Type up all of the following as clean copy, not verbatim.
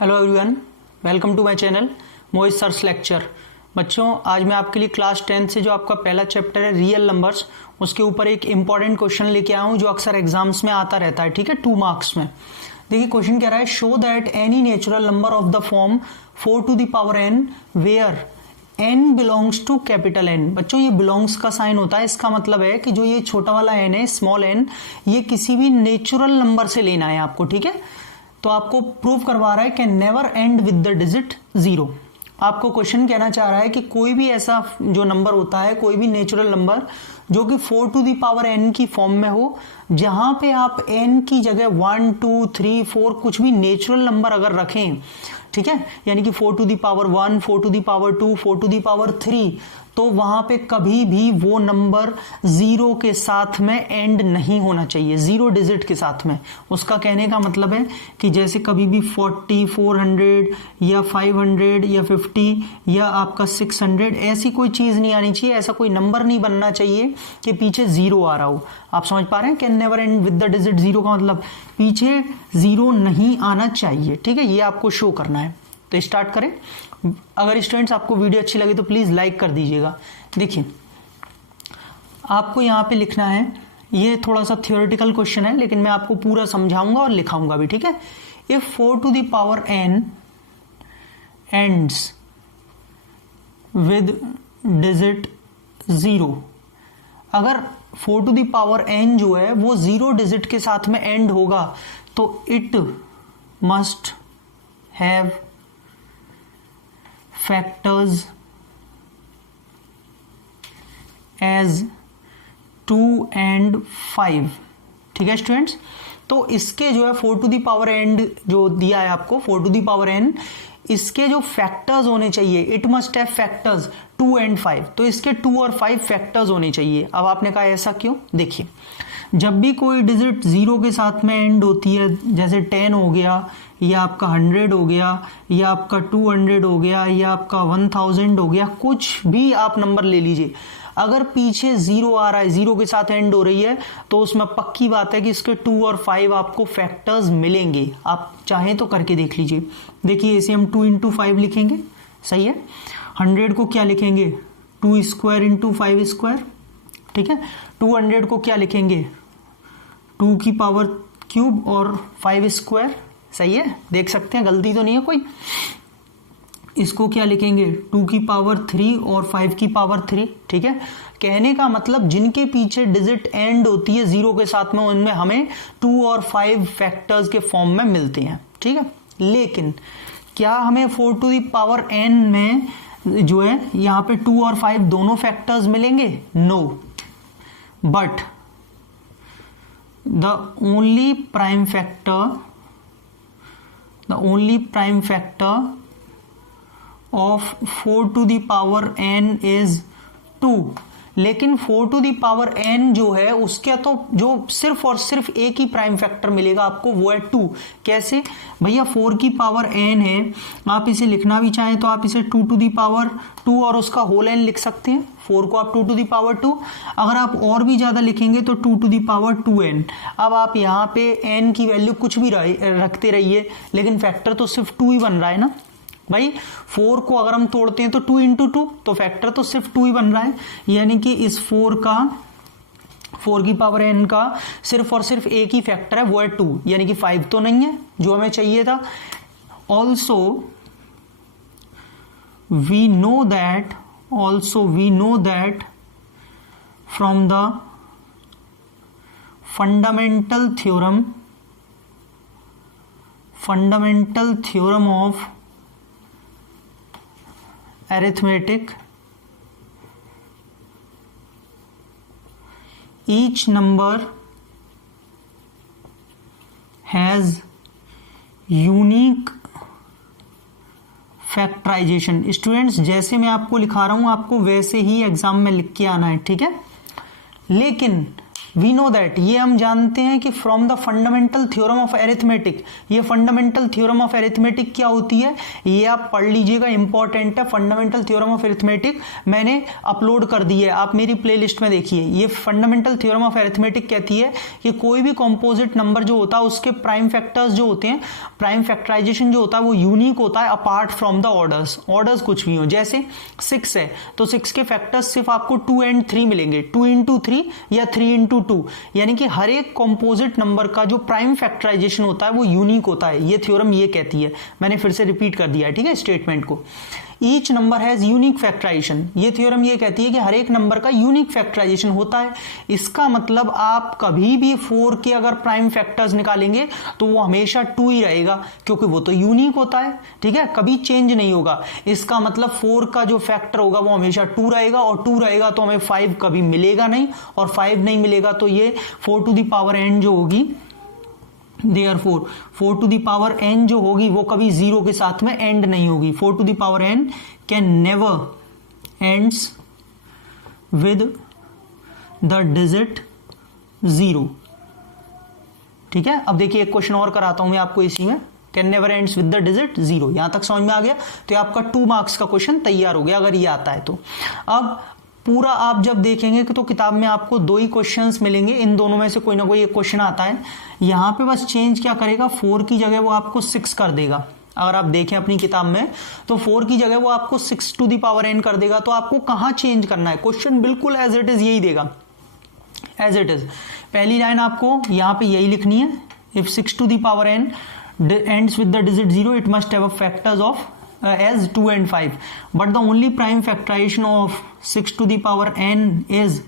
Hello everyone, welcome to my channel Mohit sir's lecture. बच्चों, आज मैं आपके लिए क्लास 10 से जो आपका पहला चैप्टर है रियल नंबर्स, उसके ऊपर एक इंपॉर्टेंट क्वेश्चन लेके आया हूँ जो अक्सर एग्जाम्स में आता रहता है। ठीक है, 2 मार्क्स में। देखिए क्वेश्चन कह रहा है, show that any natural number of the form 4 to the power n where n belongs to capital N। बच्चों, ये बिलोंग्स का साइन होता है, इसका मतलब है कि जो ये छोटा वाला n है, स्मॉल n, ये किसी भी नेचुरल नंबर से लेना है आपको। ठीक है, तो आपको प्रूव करवा रहा है कि never and with the digit 0। आपको क्वेश्चन कहना चाह रहा है कि कोई भी ऐसा जो नंबर होता है, कोई भी नेचुरल नंबर जो कि 4 to the power n की फॉर्म में हो, जहां पे आप n की जगह 1 2 3 4 कुछ भी नेचुरल नंबर अगर रखें, ठीक है, यानी कि 4 to the power 1, 4 to the power 2, 4 to the power 3, तो वहां पे कभी भी वो नंबर 0 के साथ में एंड नहीं होना चाहिए, 0 डिजिट के साथ में। उसका कहने का मतलब है कि जैसे कभी भी 40, 400 या 500 या 50 या आपका 600, ऐसी कोई चीज नहीं आनी चाहिए, ऐसा कोई नंबर नहीं बनना चाहिए कि पीछे 0 आ रहा हो। आप समझ पा रहे हैं? Can never and with the digit 0 का मतलब पीछे 0 नहीं आना चाहिए। ठीक है, ये आपको शो करना है। तो स्टार्ट करें। अगर स्टूडेंट्स आपको वीडियो अच्छी लगे तो प्लीज लाइक कर दीजिएगा। देखिए, आपको यहां पे लिखना है, ये थोड़ा सा थियोरेटिकल क्वेश्चन है लेकिन मैं आपको पूरा समझाऊंगा और लिखाऊंगा भी। ठीक है, if 4 to the power n ends with digit 0, अगर 4 to the power n जो है वो 0 डिजिट के साथ में एंड होगा तो it must have factors as 2 and 5। ठीक है स्टूडेंट्स, तो इसके जो है 4 to the power n जो दिया है आपको, 4 to the power n, इसके जो फैक्टर्स होने चाहिए, it must have factors 2 and 5, तो इसके 2 और 5 फैक्टर्स होने चाहिए। अब आपने कहा ऐसा क्यों? देखिए, जब भी कोई डिजिट 0 के साथ में एंड होती है, जैसे 10 हो गया या आपका 100 हो गया या आपका 200 हो गया या आपका 1000 हो गया, कुछ भी आप नंबर ले लीजिए, अगर पीछे 0 आ रहा है, 0 के साथ एंड हो रही है, तो उसमें पक्की बात है कि इसके 2 और 5 आपको फैक्टर्स मिलेंगे। आप चाहें तो करके देख लीजिए। देखिए, इसे हम 2 into 5 लिखेंगे, सही है। 100 को क्या लिखेंगे? 2 square into 5 square। ठीक है, 200 को क्या लिखेंगे? 2 की पावर क्यूब और 5 स्क्वायर। सही है, देख सकते हैं, गलती तो नहीं है कोई। इसको क्या लिखेंगे? 2 की पावर 3 और 5 की पावर 3। ठीक है, कहने का मतलब जिनके पीछे डिजिट एंड होती है 0 के साथ में, उनमें हमें 2 और 5 फैक्टर्स के फॉर्म में मिलते हैं। ठीक है, लेकिन क्या हमें 4 to the power n में जो है यहां पे 2 और 5 दोनों फैक्टर्स मिलेंगे? No, but the only prime factor of 4 to the power n is 2। लेकिन 4 to the power n जो है उसका तो जो सिर्फ और सिर्फ एक ही प्राइम फैक्टर मिलेगा आपको, वो है 2। कैसे भैया? 4 की पावर n है, आप इसे लिखना भी चाहें तो आप इसे 2 to the power 2 और उसका होल n लिख सकते हैं। 4 को आप 2 to the power 2, अगर आप और भी ज्यादा लिखेंगे तो 2 to the power 2n। अब आप यहाँ पे n की वैल्यू कुछ भी रखते रहिए, लेकिन फैक्टर तो सिर्फ 2 ही बन रहा है ना भाई। 4 को अगर हम तोड़ते हैं तो 2 into 2, तो फैक्टर तो सिर्फ 2 ही बन रहा है, यानी कि इस 4 की पावर n का सिर्फ और सिर्फ एक ही फैक्टर है, वो है 2, यानी कि 5 तो नहीं है जो हमें चाहिए था। Also we know that from the fundamental theorem of arithmetic, each number has unique factorization। Students, जैसे मैं आपको लिखा रहा हूं आपको वैसे ही एग्जाम में लिख के आना है। ठीक है, लेकिन वी नो दैट, ये हम जानते हैं कि from the fundamental theorem of arithmetic, ये फंडामेंटल थ्योरम ऑफ एरिथमेटिक क्या होती है, ये आप पढ़ लीजिएगा, इंपॉर्टेंट है। फंडामेंटल थ्योरम ऑफ एरिथमेटिक मैंने अपलोड कर दी है, आप मेरी प्लेलिस्ट में देखिए। ये फंडामेंटल थ्योरम ऑफ एरिथमेटिक कहती है कि कोई भी कॉम्पोजिट नंबर जो होता है उसके प्राइम फैक्टर्स जो होते हैं, प्राइम फैक्टराइजेशन जो होता है वो यूनिक होता है apart from the orders. Orders कुछ भी हो, जैसे 6 है तो 6 के फैक्टर्स सिर्फ आपको 2 and 3 मिलेंगे, 2 into 3 या 3 into 2, यानी कि हर एक कॉम्पोजिट नंबर का जो प्राइम फैक्टराइजेशन होता है वो यूनिक होता है। ये थ्योरम ये कहती है, मैंने फिर से रिपीट कर दिया है, ठीक है, स्टेटमेंट को। Each number has unique factorization, ये थ्योरम ये कहती है कि हर एक नंबर का यूनिक फैक्टराइजेशन होता है। इसका मतलब आप कभी भी 4 के अगर प्राइम फैक्टर्स निकालेंगे तो वो हमेशा 2 ही रहेगा, क्योंकि वो तो यूनिक होता है, ठीक है, कभी चेंज नहीं होगा। इसका मतलब 4 का जो फैक्टर होगा वो हमेशा 2 रहेगा, और 2 रहेगा तो हमें 5 कभी मिलेगा नहीं, और 5 नहीं मिलेगा तो ये 4 to the power n जो होगी, Therefore 4 to the power n जो होगी वो कभी 0 के साथ में एंड नहीं होगी। 4 to the power n can never ends with the digit 0, ठीक है। अब देखिए एक क्वेश्चन और कराता हूं मैं आपको इसी में, can never ends with the digit 0। यहां तक समझ में आ गया तो ये आपका 2 मार्क्स का क्वेश्चन तैयार हो गया अगर ये आता है तो। अब पूरा आप जब देखेंगे कि तो किताब में आपको 2 ही क्वेश्चंस मिलेंगे, इन दोनों में से कोई ना कोई एक क्वेश्चन आता है। यहां पे बस चेंज क्या करेगा, 4 की जगह वो आपको 6 कर देगा। अगर आप देखें अपनी किताब में तो 4 की जगह वो आपको 6 to the power n कर देगा। तो आपको कहां चेंज करना है, क्वेश्चन बिल्कुल एज इट इज यही देगा, एज इट इज। पहली लाइन आपको यहां पे यही लिखनी है, if 6 to the power n ends with the digit 0 it must have a factors of as 2 and 5, but the only prime factorization of 6 to the power n is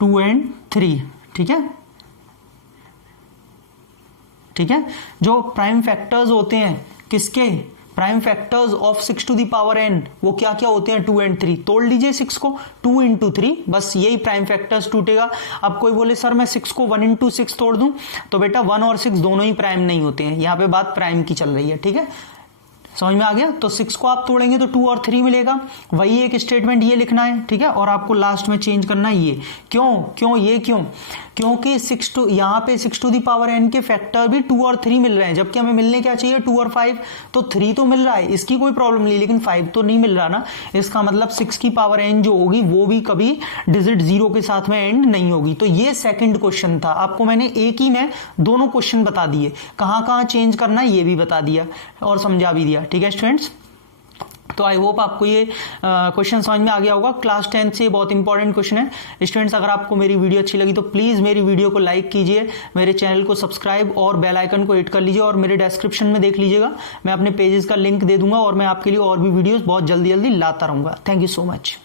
2 and 3, ठीक है, ठीक है। जो प्राइम फैक्टर्स होते हैं किसके, prime factors of 6 to the power n वो क्या क्या होते हैं, 2 and 3। तोड़ लीजिए 6 को, 2 into 3, बस यही प्राइम फैक्टर्स टूटेगा। अब कोई बोले सर मैं 6 को 1 into 6 तोड़ दूं, तो बेटा 1 और 6 दोनों ही प्राइम नहीं होते हैं, यहां पे बात प्राइम की चल रही है, ठीक है, समझ में आ गया। तो 6 को आप तोड़ेंगे तो 2 और 3 मिलेगा, वही एक स्टेटमेंट ये लिखना है, ठीक है। और आपको लास्ट में चेंज करना है ये, क्यों ये क्यों, क्योंकि 6 to यहाँ पे 6 to the power n के फैक्टर भी 2 और 3 मिल रहे हैं, जबकि हमें मिलने क्या चाहिए 2 और 5। तो 3 तो मिल रहा है, इसकी कोई प्रॉब्लम नहीं, लेकिन 5 तो नहीं मिल रहा ना। इसका मतलब 6 की पावर n जो होगी वो भी कभी डिजिट 0 के साथ में एंड नहीं होगी। तो ये सेकंड क्वेश्चन था, आपको मैंने एक ही में दोनों क्वेश्चन बता दिए, कहाँ कहाँ चेंज करना है ये भी बता दिया और समझा भी दिया, ठीक है स्टूडेंट्स। तो आई होप आपको ये क्वेश्चन समझ में आ गया होगा। क्लास 10 से बहुत इंपॉर्टेंट क्वेश्चन है स्टूडेंट्स। अगर आपको मेरी वीडियो अच्छी लगी तो प्लीज़ मेरी वीडियो को लाइक कीजिए, मेरे चैनल को सब्सक्राइब और बेल आइकन को हिट कर लीजिए, और मेरे डिस्क्रिप्शन में देख लीजिएगा, मैं अपने पेजेस का लिंक दे दूंगा, और मैं आपके लिए और भी वीडियोस बहुत जल्दी लाता रहूँगा। Thank you so much.